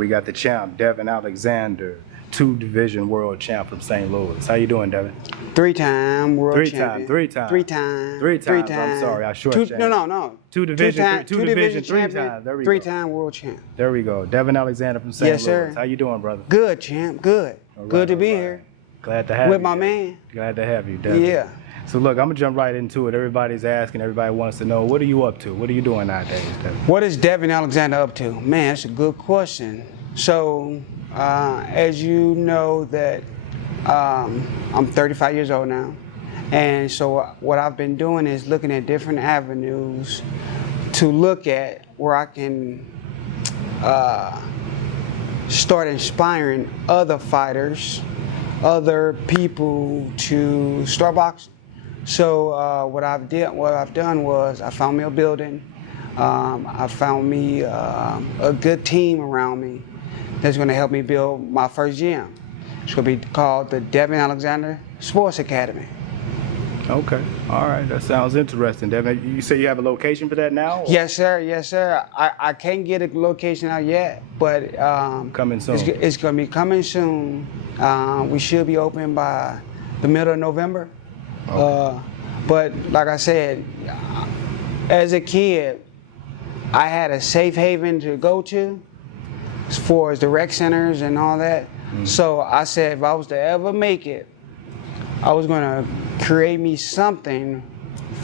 we got the champ, Devon Alexander, 2-division world champ from St. Louis. How you doing, Devon? 3-time world champion. Three times. Three times. I'm sorry, I shortchanged. No. 2-division, two division, 3 champion, times. There we go. 3-time world champ. There we go. Devon Alexander from St. Yes, Louis. sir. How you doing, brother? Good, champ. Good. All right, Good to be all right. here. Glad to have you. With my man. Glad to have you, Devon. Yeah. So look, I'm gonna jump right into it. Everybody's asking, everybody wants to know, what are you up to? What are you doing nowadays, Devon? What is Devon Alexander up to? Man, that's a good question. So, as you know that I'm 35 years old now. And so what I've been doing is looking at different avenues to look at where I can start inspiring other fighters, other people to start boxing. So what I've done was I found me a building. I found me a good team around me that's going to help me build my first gym. It's going to be called the Devon Alexander Sports Academy. Okay, all right, that sounds interesting, Devon. You say you have a location for that now? Or? Yes, sir. Yes, sir. I can't get a location out yet, but coming soon. It's going to be coming soon. We should be open by the middle of November. Okay. But like I said, as a kid, I had a safe haven to go to as far as the rec centers and all that. Mm-hmm. So I said if I was to ever make it, I was going to create me something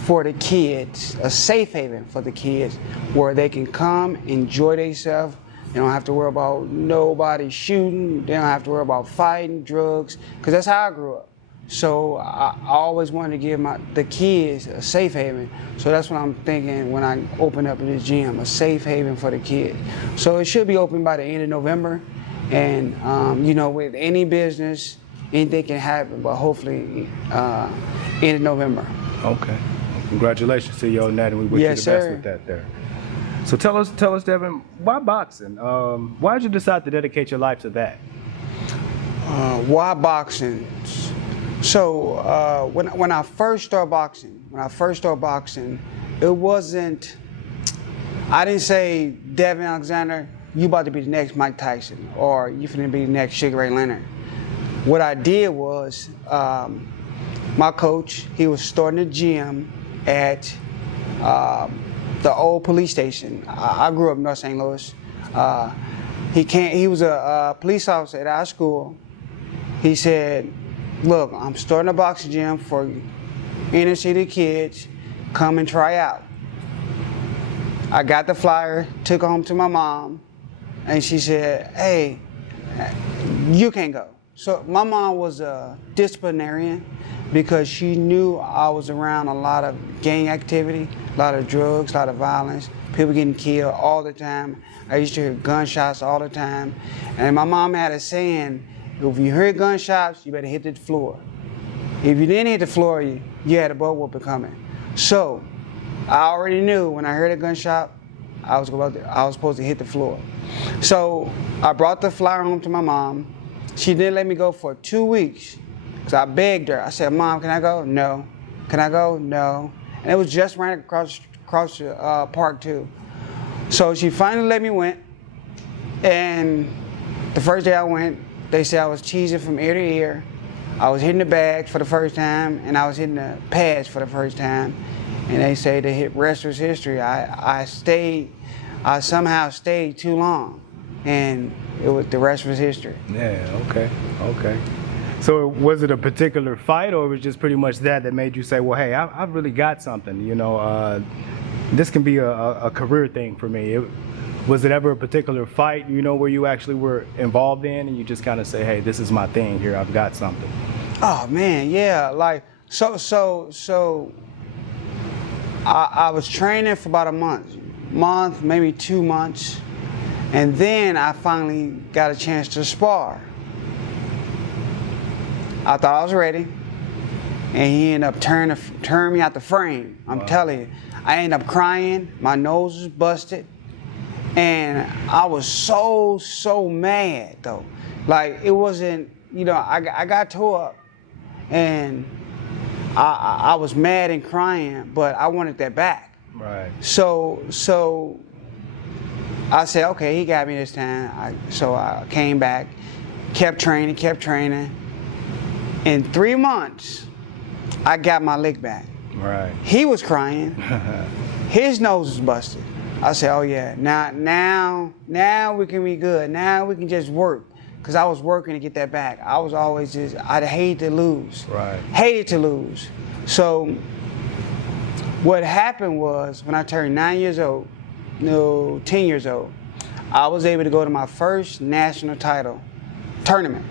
for the kids, a safe haven for the kids, where they can come, enjoy themselves. They don't have to worry about nobody shooting. They don't have to worry about fighting, drugs, because that's how I grew up. So I always wanted to give the kids a safe haven. So that's what I'm thinking when I open up this gym, a safe haven for the kids. So it should be open by the end of November. And you know, with any business, anything can happen, but hopefully end of November. Okay. Well, congratulations to you on that, and we wish you the best with that there. So tell us, Devon, why boxing? Why did you decide to dedicate your life to that? Why boxing? So when I first started boxing, it wasn't, I didn't say, Devon Alexander, you about to be the next Mike Tyson, or you finna be the next Sugar Ray Leonard. What I did was, my coach, he was starting a gym at the old police station. I grew up in North St. Louis. He was a police officer at our school. He said, look, I'm starting a boxing gym for inner city kids. Come and try out. I got the flyer, took it home to my mom, and she said, hey, you can't go. So my mom was a disciplinarian because she knew I was around a lot of gang activity, a lot of drugs, a lot of violence, people getting killed all the time. I used to hear gunshots all the time. And my mom had a saying, if you hear gunshots, you better hit the floor. If you didn't hit the floor, you had a butt whooping coming. So I already knew when I heard a gunshot, I was supposed to hit the floor. So I brought the flyer home to my mom. She didn't let me go for 2 weeks because I begged her. I said, Mom, can I go? No. Can I go? No. And it was just right across the park too. So she finally let me went. And the first day I went, they said I was cheesing from ear to ear. I was hitting the bag for the first time, and I was hitting the pads for the first time. And they say the rest was history. I somehow stayed too long, and the rest was history. Yeah, okay. So was it a particular fight, or it was just pretty much that made you say, well, hey, I've really got something, you know, this can be a career thing for me. Was it ever a particular fight, you know, where you actually were involved in and you just kind of say, hey, this is my thing here, I've got something? Oh man, yeah, like, so I was training for about a month, maybe 2 months, and then I finally got a chance to spar. I thought I was ready, and he ended up turning me out the frame. I'm telling you, I ended up crying, my nose was busted, and I was so mad though. Like, it wasn't, you know, I got tore up, and I was mad and crying, but I wanted that back. Right. So I said, okay, he got me this time. So I came back, kept training. In 3 months, I got my lick back. Right. He was crying. His nose was busted. I said, oh yeah, now we can be good. Now we can just work. Because I was working to get that back. I was always I'd hate to lose. Right. Hated to lose. So what happened was when I turned 9 years old, 10 years old, I was able to go to my first national tournament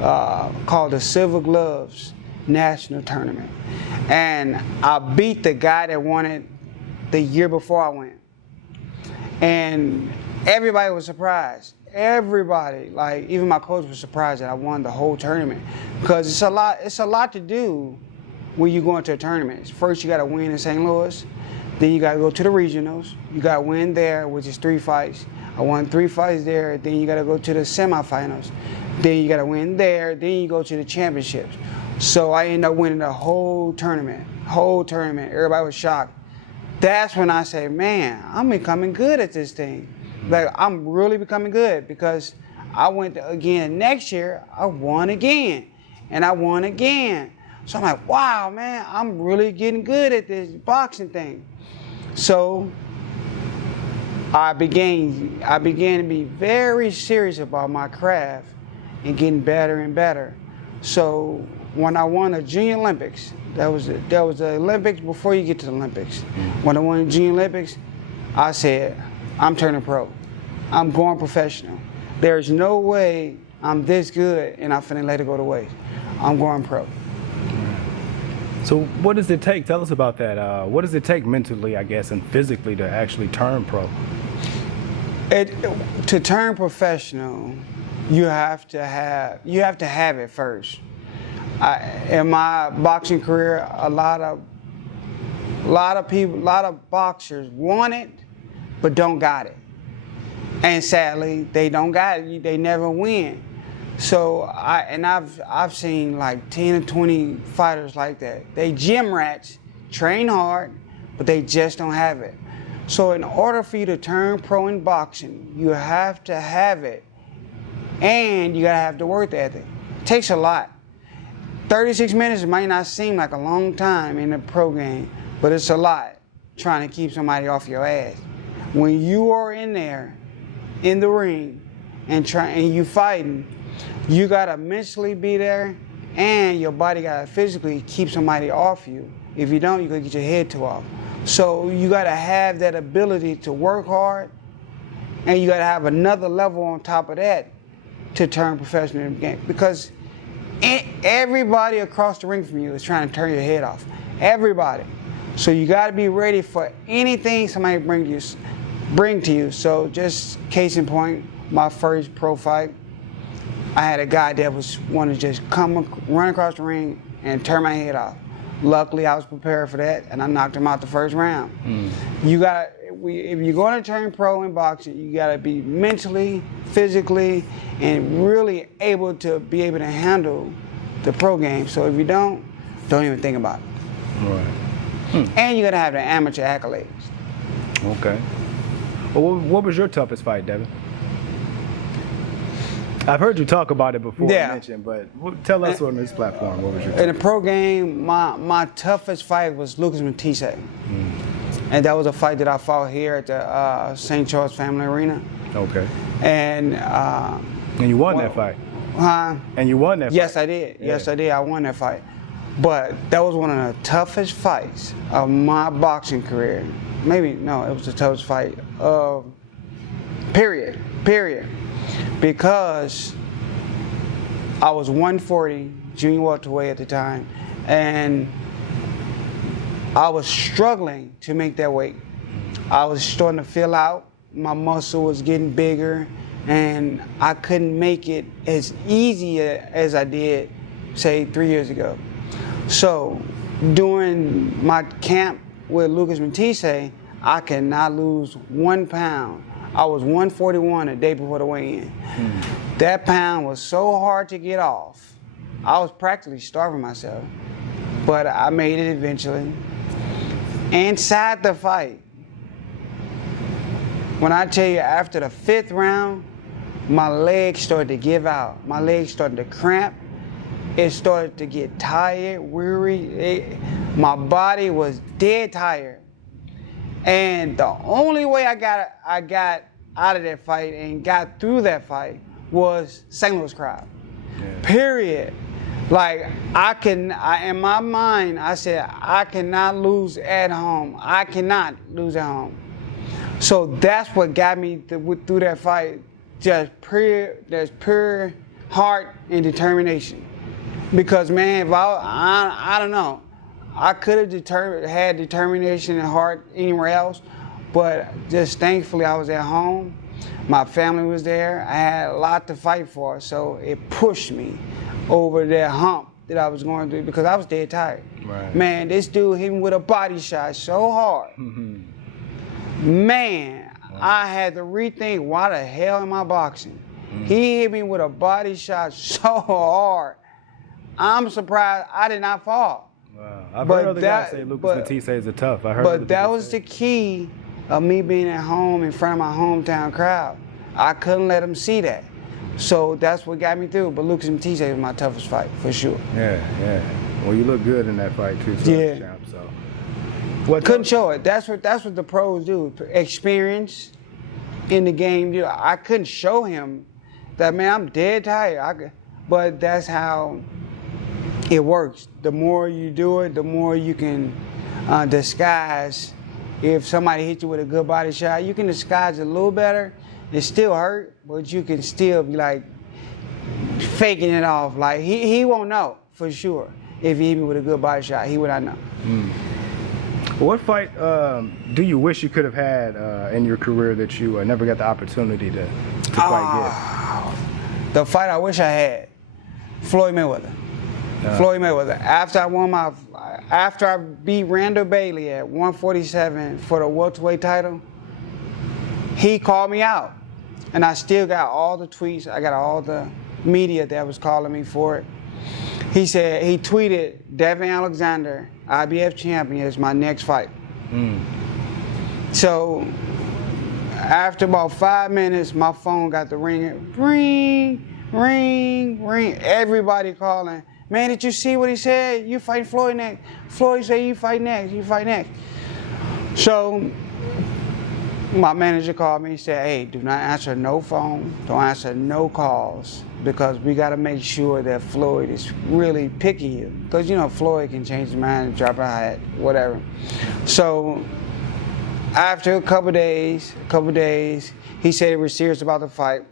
called the Silver Gloves National Tournament. And I beat the guy that won it the year before I went. And everybody was surprised. Everybody, like even my coach was surprised that I won the whole tournament. Because it's a lot to do when you go into a tournament. First you gotta win in St. Louis, then you gotta go to the regionals. You gotta win there, which is 3 fights. I won 3 fights there, then you gotta go to the semifinals. Then you gotta win there, then you go to the championships. So I ended up winning the whole tournament. Everybody was shocked. That's when I say, man, I'm becoming good at this thing. Like, I'm really becoming good, because I went again next year, I won again, and I won again. So I'm like, wow, man, I'm really getting good at this boxing thing. So I began to be very serious about my craft and getting better and better. So when I won the Junior Olympics, that was the Olympics before you get to the Olympics. When I won the Junior Olympics, I said, I'm turning pro. I'm going professional. There's no way I'm this good and I'm finna let it go to waste. I'm going pro. So what does it take? Tell us about that. What does it take mentally, I guess, and physically to actually turn pro? To turn professional, you have to have it first. In my boxing career, a lot of boxers want it, but don't got it. And sadly, they don't got it. They never win. So I've seen like 10 or 20 fighters like that. They gym rats, train hard, but they just don't have it. So in order for you to turn pro in boxing, you have to have it, and you gotta have the work ethic. It takes a lot. 36 minutes might not seem like a long time in the pro game, but it's a lot trying to keep somebody off your ass. When you are in there, in the ring, and you fighting, you gotta mentally be there, and your body gotta physically keep somebody off you. If you don't, you're gonna get your head tore off. So you gotta have that ability to work hard, and you gotta have another level on top of that to turn professional in the game. Because everybody across the ring from you is trying to turn your head off. Everybody. So you gotta be ready for anything somebody bring to you. So just case in point, my first pro fight, I had a guy that was wanting to just run across the ring and turn my head off. Luckily, I was prepared for that, and I knocked him out the first round. If you're going to turn pro in boxing, you got to be mentally, physically, and really able to handle the pro game. So if you don't even think about it. Right. And you got to have the amateur accolades. Okay. Well, what was your toughest fight, Devon? I've heard you talk about it before, yeah. mentioned, but tell us on this platform, what was your In the pro game, my toughest fight was Lucas Matisse. And that was a fight that I fought here at the St. Charles Family Arena. Okay. And you won that fight. Huh? And you won that fight. Yes, I did. Yeah. Yes, I did. I won that fight. But that was one of the toughest fights of my boxing career. Maybe, no, it was the toughest fight of period. Because I was 140, junior welterweight at the time, and I was struggling to make that weight. I was starting to fill out, my muscle was getting bigger, and I couldn't make it as easy as I did, say, 3 years ago. So during my camp with Lucas Matisse, I could not lose 1 pound. I was 141 a day before the weigh-in. That pound was so hard to get off. I was practically starving myself, but I made it eventually. Inside the fight, When I tell you, after the 5th round, my legs started to give out. My legs started to cramp. It started to get tired, weary. My body was dead tired. And the only way I got out of that fight and got through that fight was St. Louis crowd. Yeah. Period. Like, in my mind, I said, I cannot lose at home. I cannot lose at home. So that's what got me through that fight. Just pure heart and determination. Because, man, if I don't know, I could have had determination and heart anywhere else, but just thankfully I was at home. My family was there. I had a lot to fight for, so it pushed me over that hump that I was going through because I was dead tired. Right. Man, this dude hit me with a body shot so hard. Man, wow. I had to rethink, why the hell am I boxing? He hit me with a body shot so hard. I'm surprised I did not fall. Wow. I've heard other guys say Lucas Matisse is a tough. But that was the key of me being at home in front of my hometown crowd. I couldn't let them see that. So that's what got me through. But Lucas Matisse was my toughest fight, for sure. Yeah, yeah. Well, you look good in that fight, too. So yeah. Champ, so. Couldn't show it. That's what the pros do. Experience in the game. You know, I couldn't show him that, man, I'm dead tired. But that's how it works. The more you do it, the more you can disguise. If somebody hits you with a good body shot, you can disguise it a little better. It still hurt, but you can still be like faking it off. Like he won't know for sure if he hit me with a good body shot. He would not know. What fight do you wish you could have had in your career that you never got the opportunity to quite get? The fight I wish I had, Floyd Mayweather. Floyd Mayweather. After I beat Randall Bailey at 147 for the welterweight title, he called me out, and I still got all the tweets. I got all the media that was calling me for it. He said he tweeted, "Devon Alexander, IBF champion, is my next fight." So after about 5 minutes, my phone got the ringing, ring, ring, ring. Everybody calling. Man, did you see what he said? You fight Floyd next. Floyd said you fight next. You fight next. So my manager called me and said, "Hey, do not answer no phone. Don't answer no calls because we got to make sure that Floyd is really picking you. Because, you know, Floyd can change his mind and drop a hat, whatever." So after a couple days, he said he was serious about the fight.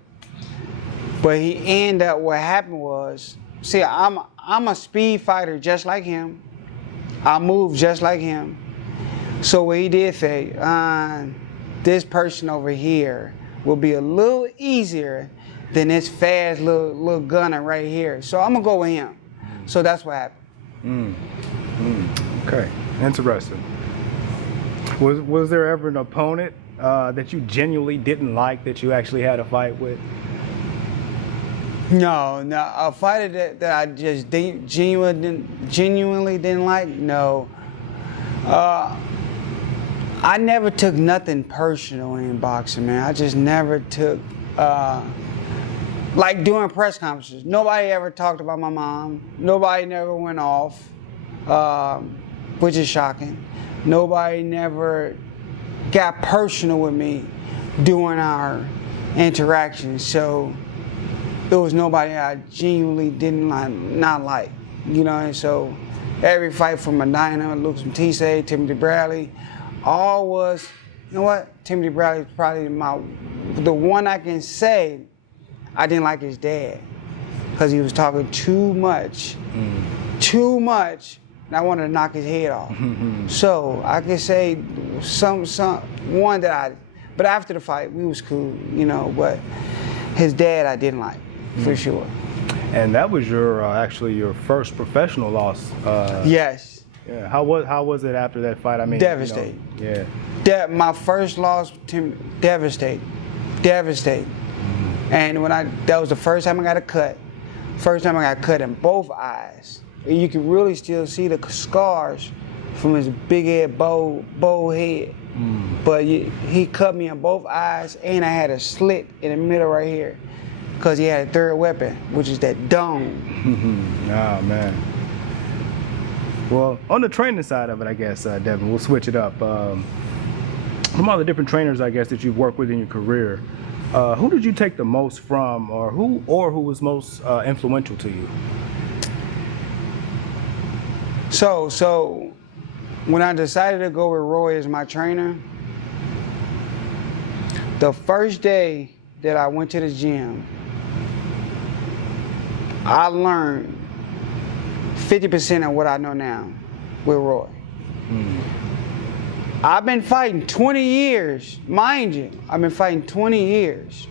But he ended up, what happened was, see, I'm a speed fighter just like him. I move just like him. So what he did say, this person over here will be a little easier than this fast little gunner right here. So I'm gonna go with him. So that's what happened. Okay, interesting. Was there ever an opponent that you genuinely didn't like that you actually had a fight with? No, a fighter that I just genuinely didn't like, no. I never took nothing personal in boxing, man. I just never took, like during press conferences, nobody ever talked about my mom. Nobody never went off, which is shocking. Nobody never got personal with me during our interactions. So there was nobody I genuinely didn't not like, you know. And so every fight from Medina, Lucas Matisse, Timothy Bradley, all was, you know what? Timothy Bradley is probably the one I can say I didn't like his dad because he was talking too much, and I wanted to knock his head off. So I can say one that but after the fight we was cool, you know. But his dad I didn't like. For sure. And that was actually your first professional loss. Yes. Yeah. How was it after that fight? I mean, devastating. You know, yeah. My first loss, devastating. And that was the first time I got a cut. First time I got cut in both eyes. You can really still see the scars from his big head, bow head. But he cut me in both eyes, and I had a slit in the middle right here, because he had a third weapon, which is that dome. Oh, man. Well, on the training side of it, I guess, Devon, we'll switch it up. From all the different trainers, I guess, that you've worked with in your career, who did you take the most from, or who was most influential to you? So when I decided to go with Roy as my trainer, the first day that I went to the gym, I learned 50% of what I know now with Roy. I've been fighting 20 years, mind you. I've been fighting 20 years.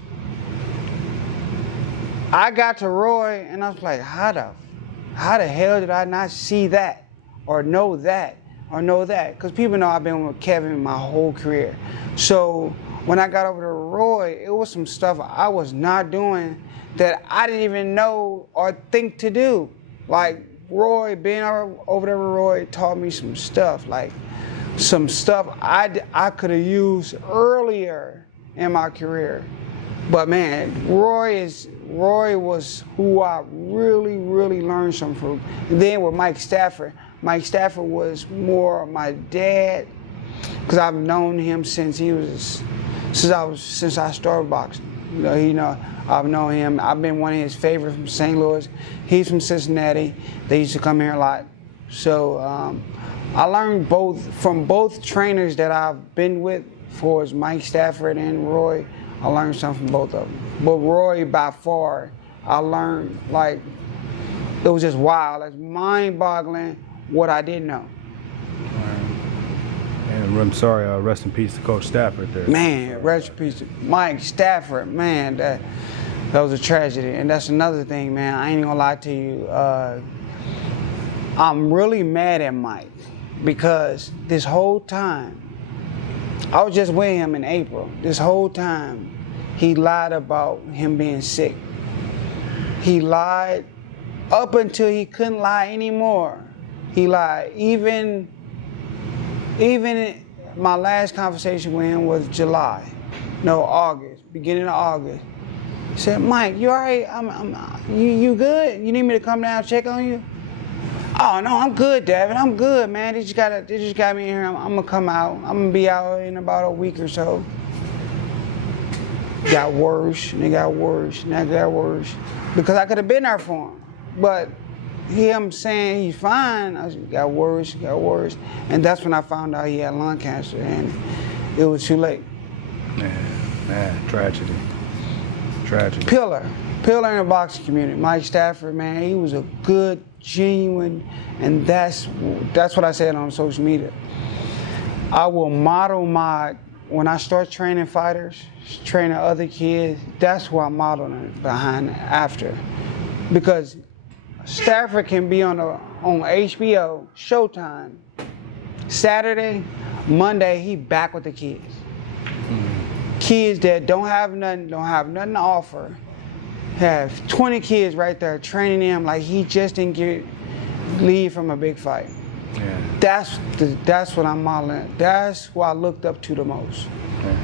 I got to Roy and I was like, how the hell did I not see that or know that or know that? Because people know I've been with Kevin my whole career. So when I got over to Roy, it was some stuff I was not doing that I didn't even know or think to do. Like Roy, being over there with Roy taught me some stuff, like some stuff I could have used earlier in my career. But man, Roy was who I really, really learned something from. And then with Mike Stafford was more my dad, because I've known him since I started boxing. I've known him. I've been one of his favorites from St. Louis. He's from Cincinnati. They used to come here a lot. So I learned from both trainers that I've been with, for Mike Stafford and Roy. I learned something from both of them. But Roy, by far, I learned, like, it was just wild. It's mind-boggling what I didn't know. And I'm sorry, rest in peace to Coach Stafford there. Man, rest in peace to Mike Stafford. Man, that was a tragedy. And that's another thing, man. I ain't gonna lie to you. I'm really mad at Mike, because this whole time, I was just with him in April. This whole time, he lied about him being sick. He lied up until he couldn't lie anymore. He lied. Even my last conversation with him was August, beginning of August. He said, Mike, you all right? You good? You need me to come down and check on you? Oh no, I'm good, Devon. I'm good, man. They just got me in here. I'm gonna come out. I'm gonna be out in about a week or so. Got worse, and it got worse, and that got worse. Because I could have been there for him. But him saying he's fine, got worse. And that's when I found out he had lung cancer, and it was too late. Man, tragedy. Pillar in the boxing community. Mike Stafford, man, he was a good, genuine, and that's what I said on social media. I will model when I start training fighters, training other kids, that's who I'm modeling behind after. Because Stafford can be on HBO, Showtime, Saturday, Monday, he back with the kids. Kids that don't have nothing to offer, have 20 kids right there training them like he just didn't leave from a big fight. Yeah. That's what I'm modeling. That's who I looked up to the most. Yeah.